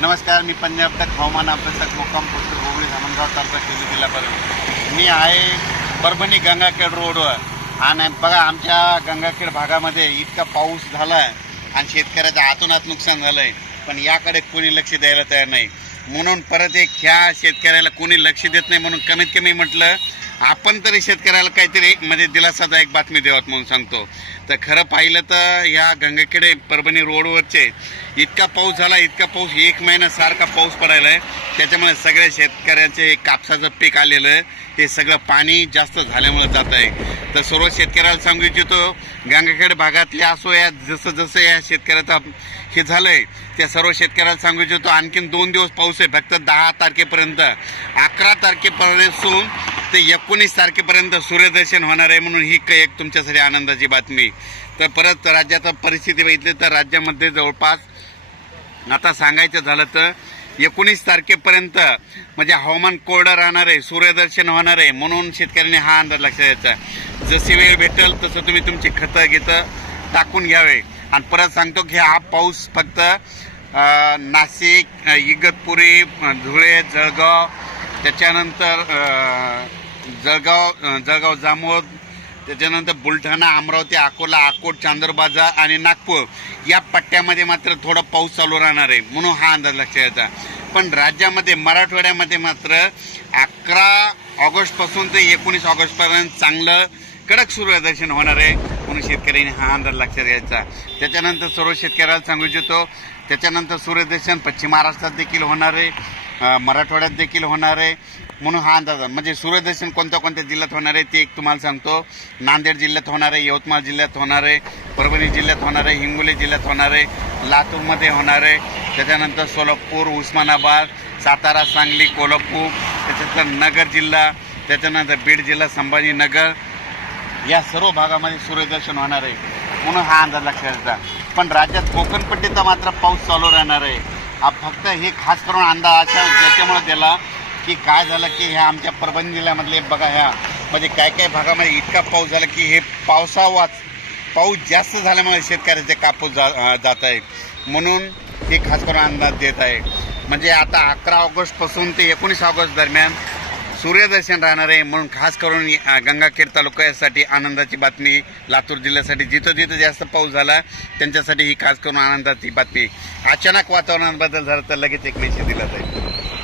नमस्कार मी पंजाब तक हवामान अभ्यासक मुक्काम पोस्ट गोगळी धामणगाव तालुका शिर्डी जिल्हा परभणी. मी आहे परभणी गंगाखेड रोडवर. आणि बघा आमच्या गंगाखेड भागामध्ये इतका पाऊस झाला आहे आणि शेतकऱ्याचं आतोनात नुकसान झालं आहे पण याकडे कोणी लक्ष द्यायला तयार नाही. म्हणून परत एक ह्या शेतकऱ्याला कोणी लक्ष देत नाही म्हणून कमीत कमी म्हटलं आपण तरी शेतकऱ्याला काहीतरी म्हणजे दिलासादायक बातमी द्यावत म्हणून सांगतो. तर खरं पाहिलं तर ह्या गंगाखेडे परभणी रोडवरचे इतका पाऊस झाला इतका पाऊस एक महिना सारखा पाऊस पडायला आहे. त्याच्यामुळे सगळ्या शेतकऱ्यांचे कापसाचं पीक आलेलं आहे. हे सगळं पाणी जास्त झाल्यामुळे जात आहे. तर सर्व शेतकऱ्याला सांगू इच्छितो गंगाखेड भागातले असो या जसं जसं या शेतकऱ्याचा हे झालं आहे त्या सर्व शेतकऱ्याला सांगू इच्छितो आणखीन दोन दिवस पाऊस आहे फक्त दहा तारखेपर्यंत. अकरा तारखेपासून ते एकोणीस तारखेपर्यंत सूर्यदर्शन होणार आहे म्हणून ही काही एक तुमच्यासाठी आनंदाची बातमी. तर परत राज्याचा परिस्थिती बघितली तर राज्यामध्ये जवळपास आता सांगायचं झालं तर एकोणीस तारखेपर्यंत म्हणजे हवामान कोरडं राहणार आहे सूर्यदर्शन होणार आहे म्हणून शेतकऱ्यांनी हा अंदाज लक्षात द्यायचा जशी वेळ भेटेल तसं तुम्ही तुमची खतं घेतं टाकून घ्यावे. आणि परत सांगतो की हा पाऊस फक्त नाशिक इगतपुरी धुळे जळगाव त्याच्यानंतर जळगाव जळगाव जामोद त्याच्यानंतर बुलढाणा अमरावती अकोला अकोट चांदरबाजा आणि नागपूर या पट्ट्यामध्ये मात्र थोडा पाऊस चालू राहणार आहे म्हणून हा अंदाज लक्षात यायचा पण राज्यामध्ये मराठवाड्यामध्ये मात्र अकरा ऑगस्टपासून ते एकोणीस ऑगस्टपर्यंत चांगलं कडक सूर्यदर्शन होणार आहे. म्हणून शेतकऱ्यांनी हा अंदाज लक्षात घ्यायचा. त्याच्यानंतर सर्व शेतकऱ्याला सांगू इच्छितो त्याच्यानंतर सूर्यदर्शन पश्चिम महाराष्ट्रात देखील होणार आहे मराठवाड्यात देखील होणार आहे. म्हणून हा अंदाज म्हणजे सूर्यदर्शन कोणत्या कोणत्या जिल्ह्यात होणार आहे ते एक तुम्हाला सांगतो. नांदेड जिल्ह्यात होणार आहे यवतमाळ जिल्ह्यात होणार आहे परभणी जिल्ह्यात होणार आहे हिंगोली जिल्ह्यात होणार आहे लातूरमध्ये होणार आहे. त्याच्यानंतर सोलापूर उस्मानाबाद सातारा सांगली कोल्हापूर त्याच्यानंतर नगर जिल्हा त्याच्यानंतर बीड जिल्हा संभाजीनगर या सर्व भागामध्ये सूर्यदर्शन होणार आहे. म्हणून हा अंदाज लक्षात येतात पण राज्यात कोकणपट्टीचा मात्र पाऊस चालू राहणार आहे. हा फक्त हे खास करून अंदाज अशा ज्याच्यामुळे दिला की काय झालं की ह्या आमच्या परभणी जिल्ह्यामधले बघा ह्या म्हणजे काय काय भागामध्ये इतका पाऊस झाला की हे पावसावाच पाऊस जास्त झाल्यामुळे शेतकऱ्याचे कापूस जा जात आहे म्हणून हे खास करून अंदाज देत आहे. म्हणजे आता अकरा ऑगस्टपासून ते एकोणीस ऑगस्ट दरम्यान सूर्यदर्शन राहणार आहे म्हणून खास करून गंगाखेड तालुक्यासाठी आनंदाची बातमी लातूर जिल्ह्यासाठी जिथं जिथं जास्त पाऊस झाला त्यांच्यासाठी ही खास करून आनंदाची बातमी. अचानक वातावरणात बदल झाला तर लगेच एक मेसेज दिला जाईल.